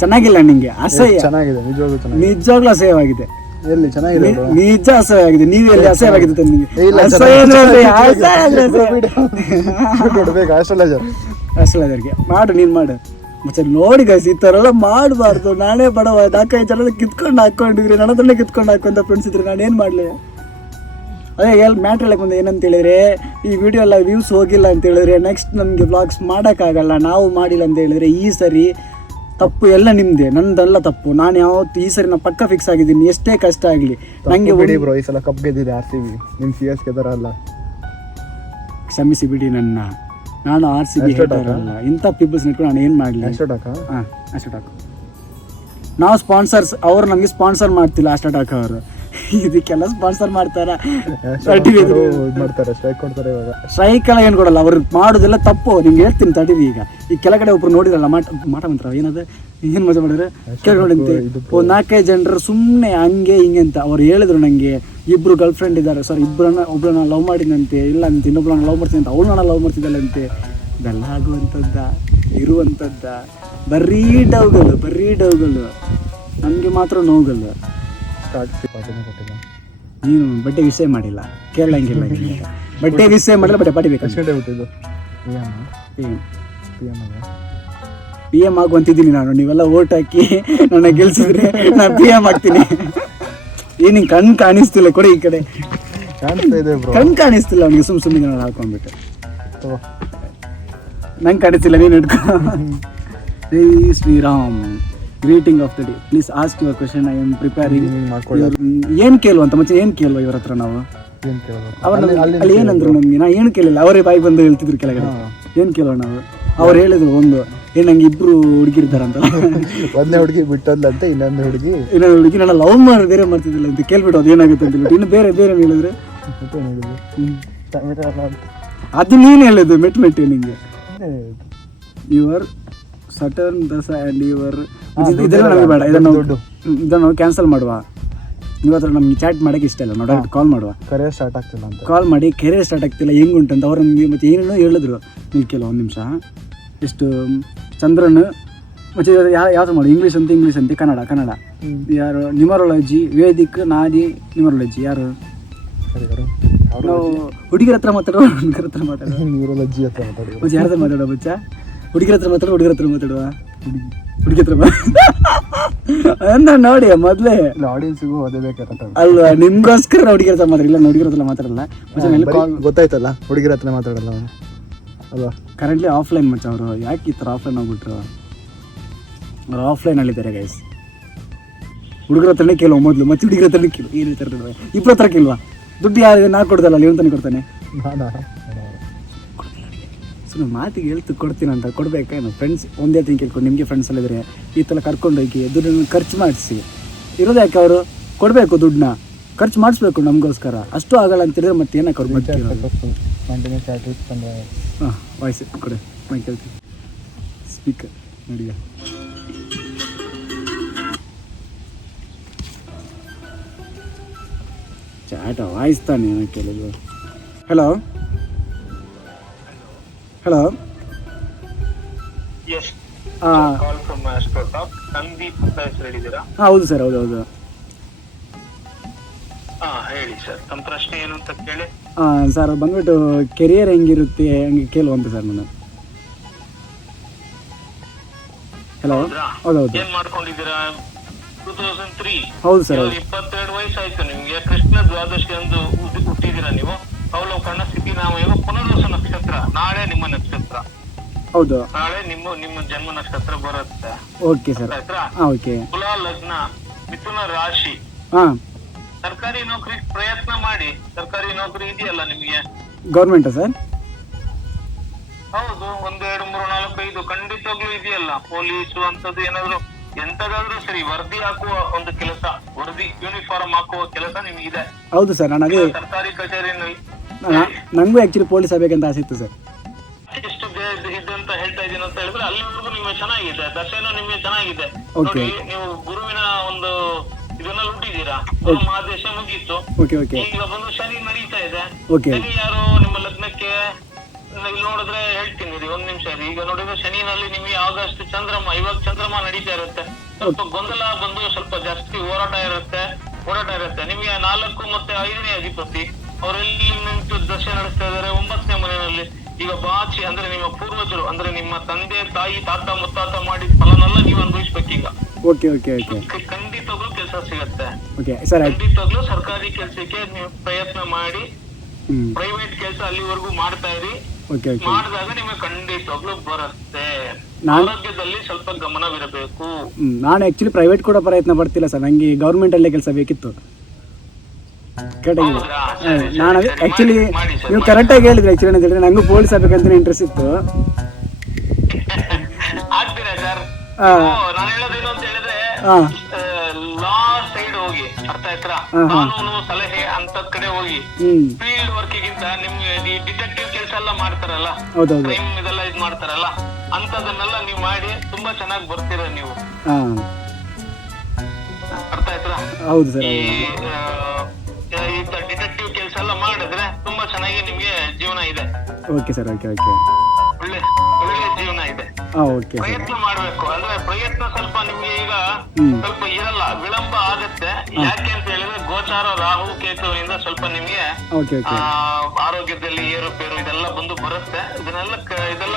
ಚೆನ್ನಾಗಿಲ್ಲ ನಿಂಗೆ, ಅಸಹ್ಯ. ಚೆನ್ನಾಗಿದೆ, ನಿಜವಾಗ್ಲೂ ಅಸಹ್ಯವಾಗಿದೆ. ಎಲ್ಲಿ ಚೆನ್ನಾಗಿದೆ? ನಿಜ ಅಸಹ್ಯವಾಗಿದೆ. ನೀವು ಎಲ್ಲಿ ಅಸಹ್ಯವಾಗಿದೆ ನಿಮಗೆ? ಅಷ್ಟೇ ಮಾಡು, ನೀನ್ ಮಾಡು. ಮತ್ತೆ ನೋಡಿ ಗೈಸ್, ಈ ಥರ ಎಲ್ಲ ಮಾಡಬಾರ್ದು. ನಾನೇ ಬಡವ, 4-5 ಜನ ಕಿತ್ಕೊಂಡು ಹಾಕೊಂಡಿದ್ರಿ, ನನ್ನ ಹತ್ರನೇ ಕಿತ್ಕೊಂಡು ಹಾಕೊಂತ ಫ್ರೆಂಡ್ಸ್ ಇದ್ರೆ ನಾನೇನು ಮಾಡಲಿ? ಅದೇ ಮ್ಯಾಟ್ರ್ ಹೇಳಕ್ಕೆ ಬಂದು ಏನಂತ ಹೇಳಿದ್ರೆ, ಈ ವಿಡಿಯೋ ಎಲ್ಲ ವ್ಯೂಸ್ ಹೋಗಿಲ್ಲ ಅಂತ ಹೇಳಿದ್ರೆ ನೆಕ್ಸ್ಟ್ ನಮಗೆ ವ್ಲಾಗ್ಸ್ ಮಾಡೋಕ್ಕಾಗಲ್ಲ. ನಾವು ಮಾಡಿಲ್ಲ ಅಂತ ಹೇಳಿದ್ರೆ ಈ ಸರಿ ತಪ್ಪು ಎಲ್ಲ ನಿಮ್ಮದೇ, ನನ್ನದೆಲ್ಲ ತಪ್ಪು. ನಾನು ಯಾವತ್ತು ಈ ಸರಿ ನಾನು ಪಕ್ಕ ಫಿಕ್ಸ್ ಆಗಿದ್ದೀನಿ, ಎಷ್ಟೇ ಕಷ್ಟ ಆಗಲಿ. ನನಗೆ ಬ್ರೋ ಈ ಸಲ ಕಪ್ ಗೆದ್ದಿದೆ RCB, ನಿಮ್ಮ CSK ಥರ ಅಲ್ಲ. ಕ್ಷಮಿಸಿ ಬಿಡಿ ನನ್ನ, ನಾನು RCB ಹೇಟರ್ ಅಲ್ಲ. ಇಂಥ ಪೀಪಲ್ಸ್ ಇಟ್ಕೊಂಡು ನಾನು ಏನು ಮಾಡಲಿ? ಹಾಂ, ಅಷ್ಟೇ. ನಾವು ಸ್ಪಾನ್ಸರ್ಸ್, ಅವ್ರು ನಮಗೆ ಸ್ಪಾನ್ಸರ್ ಮಾಡ್ತಿಲ್ಲ. ಅಷ್ಟಾಕ್ ಅವರು ಇದಕ್ಕೆಲ್ಲ ಸ್ಪಾನ್ಸರ್ ಮಾಡ್ತಾರೆ, ಸ್ಟ್ರೈಕ್ ಎಲ್ಲ ಏನು ಕೊಡಲ್ಲ. ಅವ್ರು ಮಾಡೋದೆಲ್ಲ ತಪ್ಪು. ನಿಮ್ಗೆ ಹೇಳ್ತೀನಿ ತಡೀರಿ. ಈಗ ಕೆಳಗಡೆ ಒಬ್ರು ನೋಡಿರಲ್ಲ ಮಾಟ ಮಂತ್ರ ಏನದು, ಏನು ಮಜಾ ಮಾಡಿದ್ರೆ ಕೇಳ್ಕೊಂಡಂತೆ ಒಂದು 4-5 ಜನರು ಸುಮ್ಮನೆ ಹಂಗೆ ಹಿಂಗೆ ಅಂತ ಅವ್ರು ಹೇಳಿದ್ರು. ನನಗೆ ಇಬ್ಬರು ಗರ್ಲ್ ಫ್ರೆಂಡ್ ಇದ್ದಾರೆ ಸರ್, ಒಬ್ಬಳನ್ನ ಲವ್ ಮಾಡಿದಂತೆ, ಇಲ್ಲ ಅಂತ ಇನ್ನೊಬ್ಬಳನ್ನ ಲವ್ ಮಾಡ್ತೀನಿ ಅಂತ ಅವಳನ್ನ ಲವ್ ಮಾಡ್ತಿದ್ದಾಳಂತೆ. ಇದೆಲ್ಲ ಆಗುವಂಥದ್ದ, ಇರುವಂಥದ್ದ ಬರೀ ಡೌಗಳು. ನನಗೆ ಮಾತ್ರ ನೋವುಗಳು. ನೀನು ಬಟ್ಟೆ ವಿಷಯ ಮಾಡಿಲ್ಲ, ಕೇಳಂಗಿಲ್ಲ. ಬಟ್ಟೆ ವಿಷಯ ಮಾಡಿಲ್ಲ, ಬಟ್ಟೆ ಪಾಟಿ ಬೇಕು. PM ಆಗುವಂತಿದ್ದೀನಿ ನಾನು. ನೀವೆಲ್ಲ ಓಟ್ ಹಾಕಿ ನನ್ನ ಗೆಲ್ಸಿದ್ರೆ ನಾನು PM ಆಗ್ತೀನಿ. ನಿಂಗೆ ಕಣ್ ಕಾಣಿಸ್ತಿಲ್ಲ, ಕೊಡಿ ಈ ಕಡೆ. ಕಣ್ ಕಾಣಿಸ್ತಿಲ್ಲ ಅವನಿಗೆ, ಸುಮ್ಮನೆ ನಾನು ಹಾಕೊಂಡ್ಬಿಟ್ಟೆ. ನಂಗೆ ಕಾಣಿಸ್ತಿಲ್ಲ, ನೀನು ಹಿಡ್ಕೊ. ಜೈ Shriram. Greeting of the day. Please ask your question. I am preparing. ಏನು ಕೇಳುವಂತ ಮುಂಚೆ ಏನು ಕೇಳುವ ಇವ್ರ ಹತ್ರ ನಾವು? ಅಲ್ಲಿ ಏನಂದ್ರು ನಮ್ಗೆ? ನಾ ಏನು ಕೇಳಿಲ್ಲ, ಅವರೇ ಬಾಯಿ ಬಂದು ಹೇಳ್ತಿದ್ರು ಕೆಳಗಡೆ. ಏನು ಕೇಳೋಣ ನಾವು? ಅವ್ರು ಹೇಳಿದ್ರು ಒಂದು ನಂಗೆ ಇಬ್ರು ಹುಡುಗಿರ್ತಾರಂತ. ಒಂದೇ ಹುಡುಗಿ ಬಿಟ್ಟೋದ್ಲಂತೆ, ಇನ್ನೊಂದು ಹುಡುಗಿ ನನ್ನ ಲವ್ ಬೇರೆ ಮಾಡ್ತಿದ್ದಿಲ್ಲ ಅಂತ ಕೇಳ್ಬಿಟ್ಟು ಅದು ಏನಾಗುತ್ತೆ ಅಂತ ಇನ್ನು ಬೇರೆ ಹೇಳಿದ್ರೆ ಅದು ನೀನು ಹೇಳಿದ್ದು ಮೆಟ್ ನಿಂಗೆ. ಯುವರ್ ಸಟರ್ನ್ ದಸ ಆ್ಯಂಡ್ ಯುವರ್ ಇದೆಲ್ಲ ನಮಗೆ ಬೇಡ. ಇದನ್ನು ಕ್ಯಾನ್ಸಲ್ ಮಾಡುವ. ಇವತ್ತು ನಮ್ಗೆ ಚಾಟ್ ಮಾಡೋಕ್ಕೆ ಇಷ್ಟ ಇಲ್ಲ. ಡೈರೆಕ್ಟ್ ಕಾಲ್ ಮಾಡುವ. ಕರಿಯರ್ ಸ್ಟಾರ್ಟ್ ಆಗ್ತಿಲ್ಲ ಅಂತ ಕಾಲ್ ಮಾಡಿ, ಕೆರಿಯರ್ ಸ್ಟಾರ್ಟ್ ಆಗ್ತಿಲ್ಲ ಹೆಂಗುಂಟಂತ ಅವ್ರು ನಮಗೆ ಮತ್ತೆ ಏನೇನೋ ಹೇಳಿದ್ರು. ನೀವು ಕೆಲವೊಂದು ನಿಮಿಷ ಎಷ್ಟು ಚಂದ್ರನ್ ಮತ್ತೆ ಯಾವ್ದು ಮಾಡಿ ಇಂಗ್ಲೀಷ್ ಅಂತೆ ಕನ್ನಡ ಯಾರು? ನ್ಯೂಮರಾಲಜಿ, ವೇದಿಕ್, ನಾದಿ, ನ್ಯೂಮರಾಲಜಿ. ಯಾರು? ನಾವು ಹುಡುಗಿರ ಹತ್ರ ಮಾತಾಡುವ, ನ್ಯೂಮರಾಲಜಿ ಹತ್ರ ಮಾತಾಡುವ. ಯಾರ ಹತ್ರ ಮಾತಾಡುವ ಬಚ್ಚ? ಹುಡುಗಿರ ಹತ್ರ ಮಾತಾಡುವ ಹುಡುಗಿ ಹತ್ರ ಅಂದ ನೋಡಿ. ಮೊದಲೇ ಆಡಿಯನ್ಸ್ಗೂ ಅದೇ ಬೇಕಾಗುತ್ತೆ ಅಲ್ವಾ? ನಿಮ್ಗೋಸ್ಕರ ಹುಡುಗಿರ ಹತ್ರ ಮಾತಾಡಿ. ಇಲ್ಲ ಹುಡುಗಿರ ಹತ್ರ ಮಾತಾಡಲ್ಲ. ಗೊತ್ತಾಯ್ತಲ್ಲ, ಹುಡುಗಿರ ಹತ್ರ ಮಾತಾಡಲ್ಲ ಅಲ್ವಾ? ಕರೆಂಟ್ಲಿ ಆಫ್ಲೈನ್ ಮಚ್ಚ ಅವರು. ಯಾಕೆ ಈ ಥರ ಆಫ್ಲೈನ್ ಹೋಗ್ಬಿಟ್ರು? ಅವ್ರು ಆಫ್ಲೈನ್ ಅಲ್ಲಿದ್ದಾರೆ ಗೈಸ್. ಹುಡುಗರ ಹತ್ರನೇ ಕೇಳುವ ಮೊದಲು, ಮತ್ತೆ ಹುಡುಗಿರ ಹತ್ರನೇ ಕೇಳು. ಏನು ಹೇಳ್ತಾರೆ? ಇಬ್ಬರ ಹತ್ರ ಕೇಳುವ. ದುಡ್ಡು ಯಾರು? ನಾ ಕೊಡ್ದಲ್ಲ, ನೀವು ತಾನೇ ಕೊಡ್ತಾನೆ. ಸುಮ್ಮನೆ ಮಾತಿಗೆ ಹೇಳ್ತು ಕೊಡ್ತೀನಿ ಅಂತ ಕೊಡ್ಬೇಕೇನು? ಫ್ರೆಂಡ್ಸ್ ಒಂದೇ ತಿಂಗ್ ಕೇಳ್ಕೊಂಡು, ನಿಮಗೆ ಫ್ರೆಂಡ್ಸ್ ಎಲ್ಲ ಇದ್ರೆ ಈ ಥರ ಕರ್ಕೊಂಡೋಗಿ ದುಡ್ಡನ್ನು ಖರ್ಚು ಮಾಡಿಸಿ ಇರೋದು ಯಾಕೆ? ಅವರು ಕೊಡಬೇಕು, ದುಡ್ಡನ್ನ ಖರ್ಚು ಮಾಡಿಸ್ಬೇಕು ನಮಗೋಸ್ಕರ. ಅಷ್ಟು ಆಗಲ್ಲ ಅಂತೇಳಿದ್ರೆ ಮತ್ತೆ ಏನಕ್ಕೆ ಅವ್ರು ಮತ್ತೆ? ಹಾಂ, ವಾಯ್ಸ್ ಕೊಡಿ, ನಾನು ಕೇಳ್ತೀನಿ. ಸ್ಪೀಕರ್ ನೋಡಿ, ಚಾಟ ವಾಯ್ಸ್ ತಾನೆ ಕೇಳಿದ್ರು. ಹಲೋ ಹಾಂ, ಹೌದು ಸರ್, ಹೌದು. ಸರ್ ಬಂದ್ಬಿಟ್ಟು ಕೆರಿಯರ್ ಹೆಂಗಿರುತ್ತೆ ಹಂಗೆ ಕೇಳುವಂತ ಸರ್ ನಾನು. ಹಲೋ, ಹೌದು. ಹೌದು ಸರ್. 22 ವಯಸ್ಸಾಯ್ತು ನಿಮ್ಗೆ. ಕೃಷ್ಣ ದ್ವಾದಶಿ ಎಂದು ಹುಟ್ಟಿದ್ದೀರಾ ನೀವು. ಅವಲೋಕನ ಸ್ಥಿತಿ ನಾಮ ಪುನರ್ವಸು ನಕ್ಷತ್ರ. ನಾಳೆ ನಿಮ್ಮ ನಕ್ಷತ್ರ. ಹೌದು, ನಾಳೆ ನಿಮ್ಮ ಜನ್ಮ ನಕ್ಷತ್ರ ಬರುತ್ತೆ. Okay sir. ಓಕೆ. ತುಲಾ ಲಗ್ನ, ಮಿಥುನ ರಾಶಿ. ಸರ್ಕಾರಿ ನೌಕರಿ ಪ್ರಯತ್ನ ಮಾಡಿ. ಸರ್ಕಾರಿ ನೌಕರಿ ಇದೆಯಲ್ಲ ನಿಮಗೆ? Government sir? ಹೌದು, 1 2 3 4 5 ಖಂಡಿತವಾಗ್ಲೂ ಇದೆಯಲ್ಲ. ಪೊಲೀಸು ಅಂತದ್ದು ಏನಾದ್ರು ಎಂತದಾದ್ರೂ ಸರಿ, ವರದಿ ಹಾಕುವ ಒಂದು ಕೆಲಸ, ವರದಿ ಯೂನಿಫಾರ್ಮ್ ಹಾಕುವ ಕೆಲಸ ನಿಮ್ಗಿದೆ. ಹೌದು ಸರ್, ನಾನು ಅದೇ ಸರ್ಕಾರಿ ಕಚೇರಿಯಲ್ಲಿ ನಂಗೂ ಆಕ್ಚುಲಿ ಪೊಲೀಸ್ ಆಗ್ಬೇಕಂತ ಆಸೆ ಇತ್ತು ಸರ್. ಎಷ್ಟು ಇದಂತ ಹೇಳ್ತಾ ಇದೀನಿ ಅಂತ ಹೇಳಿದ್ರೆ ಅಲ್ಲಿವರೆಗೂ ನಿಮಗೆ ಚೆನ್ನಾಗಿದೆ, ದಶೆನೂ ನಿಮಗೆ ಚೆನ್ನಾಗಿದೆ. ಓಕೆ. ನೋಡಿ, ನೀವು ಗುರುವಿನ ಒಂದು ಇದನ್ನ ಹುಟ್ಟಿದ್ದೀರಾ. ಗುರು ಮಹಾದೇಶ ಮುಗೀತು. ಓಕೆ. ಈಗ ಬಂದು ಶನಿ ನಡೀತಾ ಇದೆ. ಓಕೆ. ಶನಿ ಯಾರು? ನಿಮ್ಮ ಲಗ್ನಕ್ಕೆ ಇಲ್ಲಿ ನೋಡಿದ್ರೆ ಹೇಳ್ತೀನಿ ರೀ, ಒಂದ್ ನಿಮಿಷ ರೀ. ಈಗ ನೋಡಿದ್ರೆ ಶನಿನಲ್ಲಿ ನಿಮಗೆ ಆಗಸ್ಟ್ ಚಂದ್ರಮ, ಇವಾಗ ಚಂದ್ರಮ ನಡೀತಾ ಇರುತ್ತೆ, ಸ್ವಲ್ಪ ಗೊಂದಲ ಬಂದು ಸ್ವಲ್ಪ ಜಾಸ್ತಿ ಓಡಾಟ ಇರುತ್ತೆ. ನಿಮಗೆ 4 ಮತ್ತೆ 5ನೇ ಅಧಿಪತಿ ಅವರೆಲ್ಲಿ ನಿಂತು ದಶೆ ನಡೆಸ್ತಾ ಇದಾರೆ 9ನೇ ಮನೆಯಲ್ಲಿ. ಈಗ ಬಾಚಿ ಅಂದ್ರೆ ನಿಮ್ಮ ಪೂರ್ವಜರು ಅಂದ್ರೆ ನಿಮ್ಮ ತಂದೆ ತಾಯಿ ತಾತ ಮುತ್ತಾತ ಮಾಡಿದ ಫಲನೆಲ್ಲ ನೀವು ಅನುಭವಿಸ್ಬೇಕೀಗ. ಓಕೆ ಓಕೆ ಓಕೆ ಖಂಡಿತವಾಗ್ಲೂ ಕೆಲಸ ಸಿಗತ್ತೆ. ಓಕೆ ಸರ್, ಖಂಡಿತವಾಗ್ಲೂ ಸರ್ಕಾರಿ ಕೆಲಸಕ್ಕೆ ನೀವು ಪ್ರಯತ್ನ ಮಾಡಿ, ಪ್ರೈವೇಟ್ ಕೆಲಸ ಅಲ್ಲಿವರೆಗೂ ಮಾಡ್ತಾ ಇರಿ. ಓಕೆ ಓಕೆ ಮಾಡಿದಾಗ ನಿಮಗೆ ಖಂಡಿತವಾಗ್ಲೂ ಬರುತ್ತೆ. ಆರೋಗ್ಯದಲ್ಲಿ ಸ್ವಲ್ಪ ಗಮನವಿರಬೇಕು. ನಾನು ಆಕ್ಚುಲಿ ಪ್ರೈವೇಟ್ ಕೂಡ ಪ್ರಯತ್ನ ಪಡ್ತಿಲ್ಲ ಸರ್, ನನಗೆ ಗೌರ್ಮೆಂಟ್ ಅಲ್ಲೇ ಕೆಲಸ ಬೇಕಿತ್ತು. ಕರೆಕ್ಟಾಗಿ ನಾನು ಆಕ್ಚುಲಿ ನೀವು ಕರೆಕ್ಟಾಗಿ ಹೇಳಿದ್ರಿ. ಆಕ್ಚುಲಿ ಅಂತ ಹೇಳಿದ್ರೆ ನಂಗೂ ಪೊಲೀಸ್ ಆಗ್ಬೇಕಂತ ಇಂಟ್ರೆಸ್ಟ್ ಇತ್ತು. ಆಗ್ತೀರಾ ಸರ್? ನಾನು ಹೇಳೋದೇನು ಅಂತ ಹೇಳಿದ್ರೆ ಲಾ ಸೈಡ್ ಹೋಗಿ, ಅರ್ಥ ಆಯ್ತಾ, ಕಾನೂನು ಸಲಹೆ ಅಂತ ಕಡೆ ಹೋಗಿ. ಫೀಲ್ಡ್ ವರ್ಕ್ ಗಿಂತ ನಿಮ್ಗೆ ಡಿಟೆಕ್ಟಿವ್ ಕೆಲಸ ಎಲ್ಲ ಮಾಡ್ತಾರಲ್ಲ, ಕ್ರೈಮ್ ಇದೆಲ್ಲ ಇದ್ ಮಾಡ್ತಾರಲ್ಲ, ಅಂತದನ್ನೆಲ್ಲ ನೀವು ಮಾಡಿ ತುಂಬಾ ಚೆನ್ನಾಗಿ ಬರ್ತೀರ ನೀವು. ಅರ್ಥ ಆಯ್ತಾ? ಹೌದು ಸರ್. ಈ ಡಿಟೆಕ್ಟಿವ್ ಕೆಲಸ ಎಲ್ಲ ಮಾಡಿದ್ರೆ ತುಂಬಾ ಚೆನ್ನಾಗಿ ನಿಮ್ಗೆ ಜೀವನ ಇದೆ. ಓಕೆ ಸರ್, ಓಕೆ ಓಕೆ, ಒಳ್ಳೆ ಜೀವನ ಇದೆ. ಓಕೆ, ಪ್ರಯತ್ನ ಮಾಡ್ಬೇಕು. ಅಂದ್ರೆ ಪ್ರಯತ್ನ ಸ್ವಲ್ಪ ನಿಮ್ಗೆ ಈಗ ಸ್ವಲ್ಪ ಇರಲ್ಲ, ವಿಳಂಬ ಆಗತ್ತೆ. ಯಾಕೆ ಅಂತ ಹೇಳಿದ್ರೆ ಗೋಚಾರ ರಾಹು ಕೇತುವಿನಿಂದ ಸ್ವಲ್ಪ ನಿಮ್ಗೆ ಆರೋಗ್ಯದಲ್ಲಿ ಏರುಪೇರು ಇದೆಲ್ಲ ಬಂದು ಬರುತ್ತೆ. ಇದೆಲ್ಲ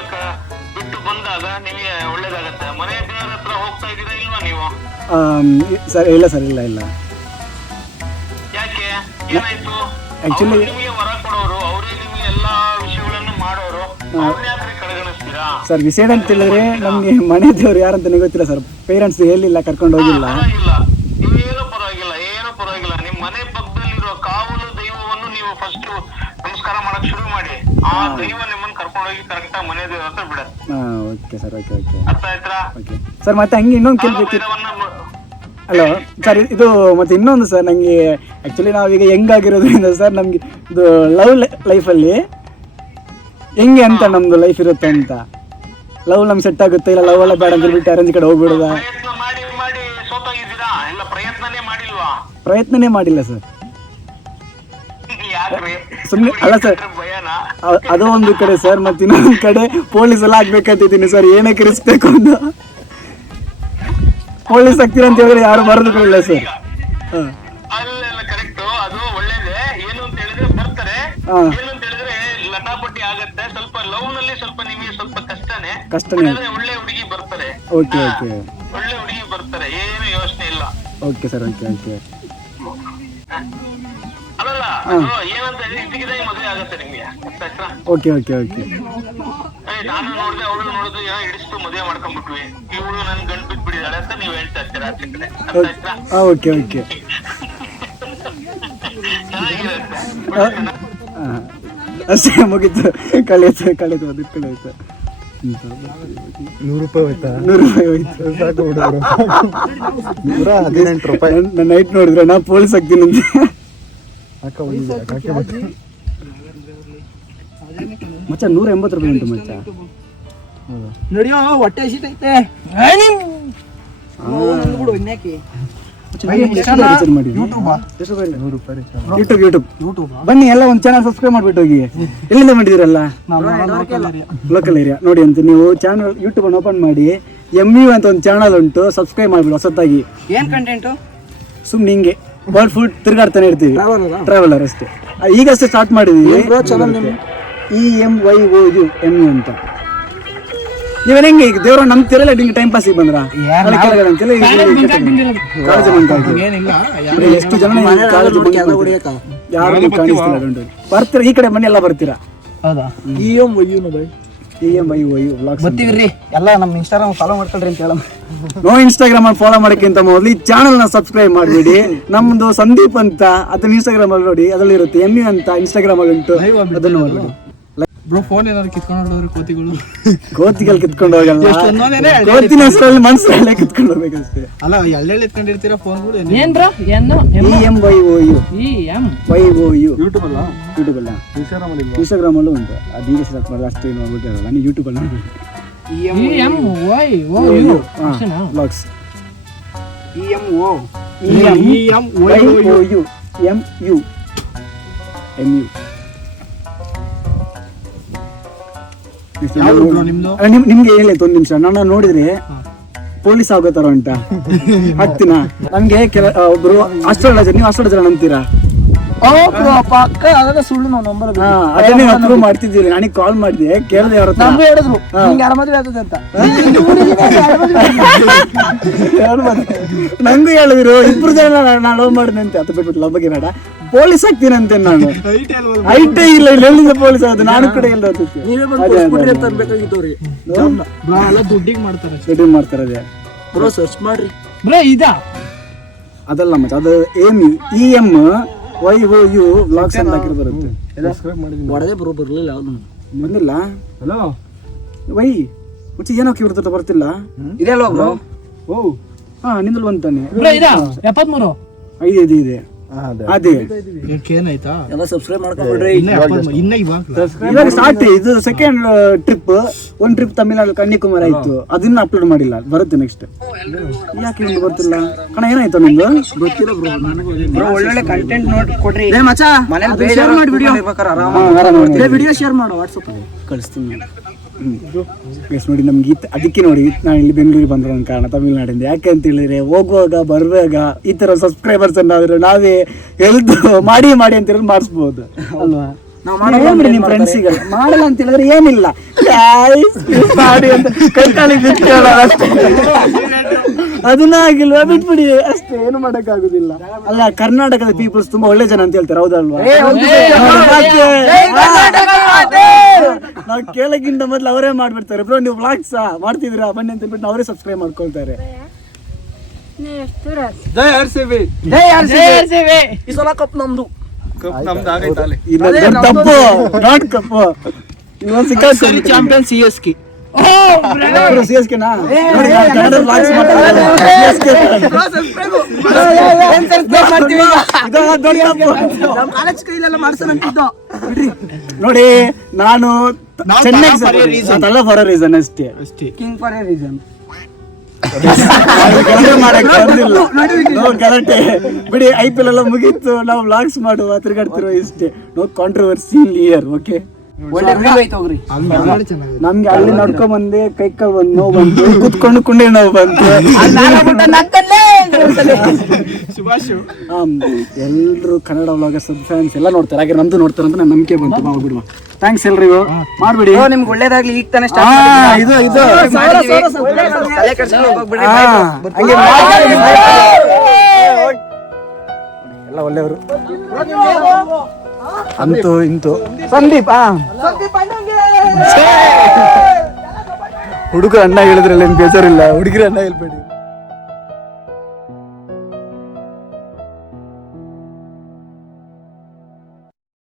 ಬಿಟ್ಟು ಬಂದಾಗ ನಿಮ್ಗೆ ಒಳ್ಳೇದಾಗತ್ತೆ. ಮನೆ ದೇವರ ಹತ್ರ ಹೋಗ್ತಾ ಇದೀರಾ ಇಲ್ವಾ ನೀವು? ಸರ್ ಇಲ್ಲ ಸರ್, ಇಲ್ಲ. ಯಾಕೆ, ಏನಾಯ್ತು? ಆಕ್ಚುಲಿ ನಿಮ್ಗೆ ವರ ಕೊಡೋರು ಅವರೇ, ನಿಮ್ಗೆ ಎಲ್ಲಾ ವಿಷಯಗಳನ್ನು ಮಾಡೋರು, ಅವ್ರನ್ನ ಯಾಕ್ರಿ ಕಡೆಗಣಿಸ್ತೀರಾ? ಸರ್ ವಿಷಯ ಅಂತ ಹೇಳಿದ್ರೆ ನಮ್ಗೆ ಮನೆ ದೇವ್ರು ಯಾರಂತ ಗೊತ್ತಿಲ್ಲ ಸರ್. ಪೇರೆಂಟ್ಸ್ ಹೇಳಿಲ್ಲ, ಕರ್ಕೊಂಡು ಹೋಗಿಲ್ಲ. ಏನು ಪರವಾಗಿಲ್ಲ. ನಿಮ್ ಮನೆ ಪಕ್ಕದಲ್ಲಿರೋ ಕಾವಲು ದೈವವನ್ನು ನೀವು ಫಸ್ಟ್ ನಮಸ್ಕಾರ ಮಾಡಕ್ ಶುರು ಮಾಡಿ. ಆ ದೈವ ನಿಮ್ಮನ್ನ ಕರ್ಕೊಂಡೋಗಿ ಕರೆಕ್ಟ್ ಆಗಿ ಮನೆ ದೇವ್ರ ಹತ್ರ ಬಿಡತ್ತೆ. ಓಕೆ ಸರ್, ಓಕೆ ಓಕೆ, ಅರ್ಥ ಆಯ್ತಾ? Okay sir. ಮತ್ತೆ ಹಂಗೆ ಇನ್ನೊಂದು ಕೇಳ್ಬೇಕಿತ್ತು. ಹಲೋ ಸರ್, ಇದು ಮತ್ತೆ ಇನ್ನೊಂದು ಸರ್, ನನಗೆ ಆ್ಯಕ್ಚುಲಿ ನಾವೀಗ ಹೆಂಗಾಗಿರೋದ್ರಿಂದ ಸರ್, ನಮಗೆ ಇದು ಲವ್ ಲೈಫಲ್ಲಿ ಹೆಂಗೆ ಅಂತ ನಮ್ದು ಲೈಫ್ ಇರುತ್ತೆ ಅಂತ. ಲವ್ ನಮ್ಗೆ ಸೆಟ್ ಆಗುತ್ತೆ, ಇಲ್ಲ ಲವ್ ಎಲ್ಲ ಬೇಡ ಅಂತ ಬಿಟ್ಟು ಅರೇಂಜ್ ಕಡೆ ಹೋಗ್ಬಿಡೋದ? ಪ್ರಯತ್ನ ಮಾಡಿ ಸೋತಾಗಿದ್ದೀರಾ? ಇಲ್ಲ ಪ್ರಯತ್ನನೇ ಮಾಡಿಲ್ವಾ? ಪ್ರಯತ್ನನೇ ಮಾಡಿಲ್ಲ ಸರ್. ಯಾಕ್ರಿ? ಸುಮ್ಮನೆ ಅಲ್ಲ ಸರ್, ಅದು ಒಂದು ಕಡೆ ಸರ್. ಮತ್ತೆ ಇನ್ನೊಂದು ಕಡೆ ಪೊಲೀಸ್ ಎಲ್ಲ ಆಗ್ಬೇಕಂತಿದ್ದೀನಿ ಸರ್. ಏನಕ್ಕೆ ರಿಸ್ಕ್ ಅಂತ ಪೊಲೀಸ್ ಆಗ್ತೀರ ಅಂತ ಹೇಳಿದ್ರೆ ಯಾರು ಬರೋದಿಲ್ಲ ಸರ್. ಅಲ್ಲೆಲ್ಲ ಕರೆಕ್ಟ್, ಅದು ಒಳ್ಳೇದೇ. ಏನು ಅಂತ ಹೇಳಿದ್ರೆ ಬರ್ತಾರೆ, ಏನು ಅಂತ ಹೇಳಿದ್ರೆ ಲಟಾಪಟಿ ಆಗತ್ತೆ. ಸ್ವಲ್ಪ ಲವ್ ನಲ್ಲಿ ಸ್ವಲ್ಪ ನಿಮಗೆ ಸ್ವಲ್ಪ ಕಷ್ಟನೇ. ಒಳ್ಳೆ ಹುಡುಗಿ ಬರ್ತಾರೆ. ಓಕೆ ಓಕೆ, ಒಳ್ಳೆ ಹುಡುಗಿ ಬರ್ತಾರೆ, ಏನು ಯೋಚನೆ ಇಲ್ಲ. Okay sir, okay okay. ಅಲ್ಲಲ್ಲ, ಏನಂತ ಇದ್ದಕ್ಕಿದ್ದಾಗ ಮದುವೆ ಆಗತ್ತೆ ನಿಮ್ಗೆ. Okay okay okay. ನಾನು ನೋಡಿದೆ, ಅವಳು ನೋಡಿದ್ರೆ ಏನೋ ಹಿಡಿಸ್ತು ಮದುವೆ ಮಾಡ್ಕೊಂಡ್ಬಿಟ್ವಿ. ಇವಳು ನನ್ ಗಂಟು ಬಿಟ್ಬಿಟ್ಟಿದ್ದಾಳೆ ಅಂತ ನೀವ್ ಹೇಳ್ತಾ ಇರ್ತೀರಾ. ಓಕೆ ಓಕೆ, ಚೆನ್ನಾಗಿರುತ್ತೆ. ಅಷ್ಟೇ, ಮುಗೀತು. ಕಳೆಯಿತು ಅದು ಕಳೆಯಿತು. 100 ರೂಪಾಯಿ ಹೋಯ್ತಾ? 100 ರೂಪಾಯಿ ಹೋಯ್ತು. ಸಾಕು ಹುಡುಗರು. 118 ರೂಪಾಯಿ. ನನ್ನ ನೈಟ್ ನೋಡಿದ್ರೆ ನಾ ಪೊಲೀಸ್ ಆಗ್ತೀನಿ ಅಂತ ಮಚ್ಚ. 180 ರೂಪಾಯಿ ಉಂಟು ಮಚ್ಚ. ನಡಿಯೋ, ಹೊಟ್ಟೆ ಹಸಿತೈತೆ. ಯೂಟ್ಯೂಬ್ ಬನ್ನಿ, ಎಲ್ಲ ಒಂದು ಚಾನಲ್ ಸಬ್ಸ್ಕ್ರೈಬ್ ಮಾಡ್ಬಿಟ್ಟು ಹೋಗಿ. ಎಲ್ಲಿಂದ ಮಾಡಿದಿರಲ್ಲ? ಲೋಕಲ್ ಏರಿಯಾ ನೋಡಿ ಅಂತ ನೀವು ಚಾನಲ್ ಯೂಟ್ಯೂಬ್ ಅನ್ನು ಓಪನ್ ಮಾಡಿ. MU ಅಂತ ಒಂದು ಚಾನಲ್ ಉಂಟು, ಸಬ್ಸ್ಕ್ರೈಬ್ ಮಾಡ್ಬಿಡಿ ಹೊಸತ್ತಾಗಿ. ಏನ್ ಕಂಟೆಂಟು? ಸುಮ್ಮನೆ ಹಿಂಗೆ ವರ್ಲ್ಡ್ ಫುಲ್ ತಿರುಗಾಡ್ತಾನೆ ಇರ್ತೀವಿ, ಟ್ರಾವೆಲರ್ ಅಷ್ಟೇ. ಈಗಷ್ಟೇ ಸ್ಟಾರ್ಟ್ ಮಾಡಿದ್ವಿ. EMYOU MU ಅಂತ. ನೀವೇನು ಹೆಂಗೆ ಈಗ ದೇವ್ರ ನಂಬ್ತಿರಲ್ಲ, ನಿಮ್ಗೆ ಟೈಮ್ ಪಾಸಿಗೆ ಬಂದ್ರ ಎಷ್ಟು ಜನ ಕಾಲೇಜ್ ಯಾರು ಕಾಣಿಸ್ತಿಲ್ಲ. ಬರ್ತೀರಾ ಈ ಕಡೆ, ಮನೆ ಎಲ್ಲ ಬರ್ತೀರಾ? ಹೌದಾ? EMYOU ವ್ಲಾಗ್ಸ್ ಬರ್ತೀವ್ರಿ. ಎಲ್ಲ ನಮ್ಮ ಇನ್ಸ್ಟಾಗ್ರಾಮ್ ಫಾಲೋ ಮಾಡ್ಕೊಳ್ರಿ ಅಂತ ಹೇಳ. ನೋ ಇನ್ಸ್ಟಾಗ್ರಾಮ್ ಅಲ್ಲಿ ಫಾಲೋ ಮಾಡೋಕ್ಕಿಂತ ಮೊದಲು ಈ ಚಾನಲ್ ನ ಸಬ್ಸ್ಕ್ರೈಬ್ ಮಾಡಬೇಡಿ. ನಮ್ದು ಸಂದೀಪ್ ಅಂತ ಅದನ್ನ ಇನ್ಸ್ಟಾಗ್ರಾಮ್ ಅಲ್ಲಿ ನೋಡಿ, ಅದರಲ್ಲಿ ಇರುತ್ತೆ. MU ಅಂತ ಇನ್ಸ್ಟಾಗ್ರಾಮ್ ಅಲ್ಲಿ ಉಂಟು, ಅದನ್ನು ನೋಡಿ. ಬ್ರೋ, ಫೋನ್ ಏನಾದ್ರು ಕಿತ್ಕೊಂಡು ಹೋದ್ರೆ ಕೋತಿಗಳು ಕಿತ್ಕೊಂಡು ಹೋಗಲ್ಲ, ಕೋತಿನ ಹೆಸರಲ್ಲಿ ಮನಸ್ಸಲ್ಲೇ ಕಿತ್ಕೊಂಡು ಹೋಗ್ಬೇಕಷ್ಟೇ. ಅಲ್ಲ, ಎಳ್ಳೆಳ್ಳು ಇಟ್ಕೊಂಡಿರ್ತೀರಾ ಫೋನ್ಗಳು. ಏನ್ ಬ್ರೋ? EMYOU ಯೂಟ್ಯೂಬ್ ಅಲ್ಲ, ಇನ್ಸ್ಟಾಗ್ರಾಮ್ ಅಲ್ಲೂ ಉಂಟು. ಅದು ಈಗ ಸ್ಟಾರ್ಟ್ ಮಾಡಿದ್ರೆ ಅಷ್ಟೇ ಹೋಗಿರಲ್ಲ. ನೀವು ಯೂಟ್ಯೂಬ್ ಅಲ್ಲಿ ನೋಡ್ಬೇಕು. ವ್ಲಾಗ್ಸ್ MU ನಿಮ್ದು ನಿಮ್ಗೆ ಹೇಳಿತ್ತು ಒಂದ್ ನಿಮಿಷ ನನ್ನ ನೋಡಿದ್ರೆ ಪೊಲೀಸ್ ಆಗೋತಾರ ಉಂಟ ಹತ್ತಿನ ನಮ್ಗೆ ಒಬ್ರು ಅಸ್ಟ್ರಾಲಜರ್, ನೀವು ಅಸ್ಟ್ರಾಲಜರ್ ಅಂತೀರಾ? ಪಕ್ಕ ಅದೆಲ್ಲ ಸುಳ್ಳು ನಾವು ನಂಬರ್ ಅದನ್ನೇ ಅಪ್ರೂವ್ ಮಾಡ್ತಿದ್ದೀರಿ. ನನಗೆ ಕಾಲ್ ಮಾಡಿದೆ, ಕೇಳಿದೆ ಅವ್ರ ಹತ್ರ. ಹೇಳಿದ್ರು ಮದುವೆ ಆಗ್ತದೆ ಅಂತ. ನಂಗೂ ಹೇಳಿದ್ರು ಇಬ್ರು ಜನ ನಾನು ಲವ್ ಮಾಡಿದಂತೆ, ಅದು ಬಿಟ್ಬಿಟ್ಟು ಲವ್ ಬಗ್ಗೆ ಬೇಡ, ಪೊಲೀಸ್ ಆಗ್ತೀನಂತೆ ನಾನು. ಐಟೇ ಇಲ್ಲ, ಇಲ್ಲಿ ಎಲ್ಲಿಂದ ಪೊಲೀಸ್ ಆಗೋದು? ನಾನು ಕೂಡ ಎಲ್ಲ ದುಡ್ಡಿಗೆ ಮಾಡ್ತಾರೆ. ಶೂಟಿಂಗ್ ಮಾಡ್ತಾರೆ. ಅದೇ ಬ್ರೋ ಸರ್ಚ್ ಮಾಡ್ರಿ ಬ್ರೋ. ಇದಾ ಅದಲ್ಲ ಮಚ್ಚ, ಅದು EMYOU ವ್ಲಾಗ್ಸ್ ಅಂತ ಹಾಕಿರ್ ಬರುತ್ತೆ. ಹೊಡೆದೇ ಬ್ರೋ ಬರ್ಲಿಲ್ಲ ಯಾವ್ದು ಬಂದಿಲ್ಲ. ಹಲೋ ವೈ ಮುಚ್ಚಿ ಏನೋ ಕಿವಿಡ್ತ ಬರ್ತಿಲ್ಲ. ಇದೆ ಅಲ್ವಾ ಬ್ರೋ? ಹಾ ನಿಂದಲ್ ಬಂತಾನೆ. ಬ್ರೋ ಇದಾ 73 ಐದು ಇದೆ. ಅದೇ ಏನಾಯ್ತಾ? ಎಲ್ಲ ಸಬ್ಸ್ಕ್ರೈಬ್ ಮಾಡ್ಕೊಂಡ್ಬಿಡ್ರಿ. ಇವಾಗ ಸ್ಟಾರ್ಟ್. ಇದು ಸೆಕೆಂಡ್ ಟ್ರಿಪ್. ಒಂದ್ ಟ್ರಿಪ್ ತಮಿಳ್ನಾಡು ಕನ್ಯಾಕುಮಾರಿ ಆಯ್ತು, ಅದನ್ನ ಅಪ್ಲೋಡ್ ಮಾಡಿಲ್ಲ, ಬರುತ್ತೆ ನೆಕ್ಸ್ಟ್. ಯಾಕೆ ನಿಮ್ಗೆ ಬರ್ತಿಲ್ಲ ಕಣ? ಏನಾಯ್ತು ನಿಮ್ದು? ಗೊತ್ತಿಲ್ಲ ಬ್ರೋ. ಒಳ್ಳೊಳ್ಳೆ ಕಂಟೆಂಟ್ ನೋಡಿ ಕೊಡ್ರಿ ಮಚ್ಚಾ. ಮನೇಲಿ ಶೇರ್ ಮಾಡಿ ವಿಡಿಯೋ ವಿಡಿಯೋ ಶೇರ್ ಮಾಡು ವಾಟ್ಸಪ್ ಅಲ್ಲಿ ಕಳಿಸ್ತೀನಿ. ನೋಡಿ ನಮ್ಗೆ ಅದಕ್ಕೆ ನೋಡಿ ನಾನು ಇಲ್ಲಿ ಬೆಂಗಳೂರಿಗೆ ಬಂದ್ರ ಕಾರಣ ತಮಿಳ್ನಾಡಿಂದ. ಯಾಕೆ ಅಂತ ಹೇಳಿದ್ರೆ ಹೋಗುವಾಗ ಬರುವಾಗ ಈ ತರ ಸಬ್ಸ್ಕ್ರೈಬರ್ಸ್ ಅನ್ನಾದ್ರೆ ನಾವೇ ಎಲ್ದು ಮಾಡಿ ಅಂತ ಹೇಳಿದ್ರೆ ಮಾಡಿಸ್ಬೋದು ಅಲ್ವಾ? ನಿಮ್ ಫ್ರೆಂಡ್ಸಿಗೆ ಮಾಡಲ್ಲ ಅಂತ ಹೇಳಿದ್ರೆ ಏನಿಲ್ಲ, ಮಾಡಿ ಅಂತ ಕೈ ಕಾಲಿಗೆ ಬಿಟ್ಟು ಅಷ್ಟೇ. ಅದನ್ನ ಆಗಿಲ್ವಾ ಬಿಟ್ಬಿಡಿ ಅಷ್ಟೇ, ಏನು ಮಾಡಕ್ ಆಗುದಿಲ್ಲ. ಅಲ್ಲ, ಕರ್ನಾಟಕದ ಪೀಪಲ್ಸ್ ತುಂಬಾ ಒಳ್ಳೆ ಜನ ಅಂತ ಹೇಳ್ತಾರೆ, ಹೌದಲ್ವಾ? ನಾವು ಕೇಳಕ್ಕಿಂತ ಮೊದ್ಲು ಅವರೇ ಮಾಡ್ಬಿಡ್ತಾರೆ. ಬ್ರೋ ನೀವು ವ್ಲಾಗ್ಸ್ ಮಾಡ್ತಿದ್ದೀರಾ ಬನ್ನಿ ಅಂತ ಬಿಟ್ಟು ಅವರೇ ಸಬ್ಸ್ಕ್ರೈಬ್ ಮಾಡ್ಕೊಳ್ತಾರೆ. ಈ ಸಲ ಕಪ್ ನಮ್ದು. ತಪ್ಪು ನಾಟ್ ಕಪ್ಪು. Champion CSK. ನೋಡಿ ನಾನು ಚೆನ್ನೈ ಫಾರ್ ರೀಸನ್ ಅಷ್ಟೇ, ಕಿಂಗ್ ಫಾರ್ ಎ ರೀಸನ್. ಬಿಡಿ, IPL ಎಲ್ಲ ಮುಗೀತು, ನಾವು ವ್ಲಾಗ್ಸ್ ಮಾಡುವ ತಿರುಗಾಡ್ತಿರೋ ಇಷ್ಟೇ. No controversy year. ಓಕೆ, ಒಳ್ಳೆ ವ್ಯೂ ಐತೆ ಹೋಗ್ರಿ. ನಮ್ಗೆ ಅಲ್ಲಿ ನಡ್ಕೊಂಡ್ ಬಂದೆ, ಕೈ ಕಾಲ್ ಬಂದು ನೋವು ಬಂತು, ಕುತ್ಕೊಂಡು ಕುಂಡೆ ನೋವು ಬಂತು. ಎಲ್ರು ಕನ್ನಡ ವ್ಲಾಗರ್ಸ್ ಫ್ಯಾನ್ಸ್ ಎಲ್ಲ ನೋಡ್ತಾರೆ, ಹಾಗೆ ನಮ್ದು ನೋಡ್ತಾರೆ ಅಂತ ನನ್ನ ನಂಬಿಕೆ ಬಂತು. ನಾವು ಬಿಡುವ. ಥ್ಯಾಂಕ್ಸ್ ಎಲ್ರಿಗೂ, ಮಾಡ್ಬಿಡಿ. ನಿಮ್ಗೆ ಒಳ್ಳೇದಾಗ್ಲಿ. ಈಗ ತಾನೇ ಇದು ಎಲ್ಲ ಒಳ್ಳೆಯವರು ಅಂತೂ ಇಂತೂ. ಸಂದೀಪ್ ಹುಡುಗ ಅಣ್ಣ ಹೇಳಿದ್ರಲ್ಲ, ಏನ್ ಬೇಜಾರಿಲ್ಲ. ಹುಡುಗಿರ ಅಣ್ಣ ಹೇಳ್ಬೇಡಿ.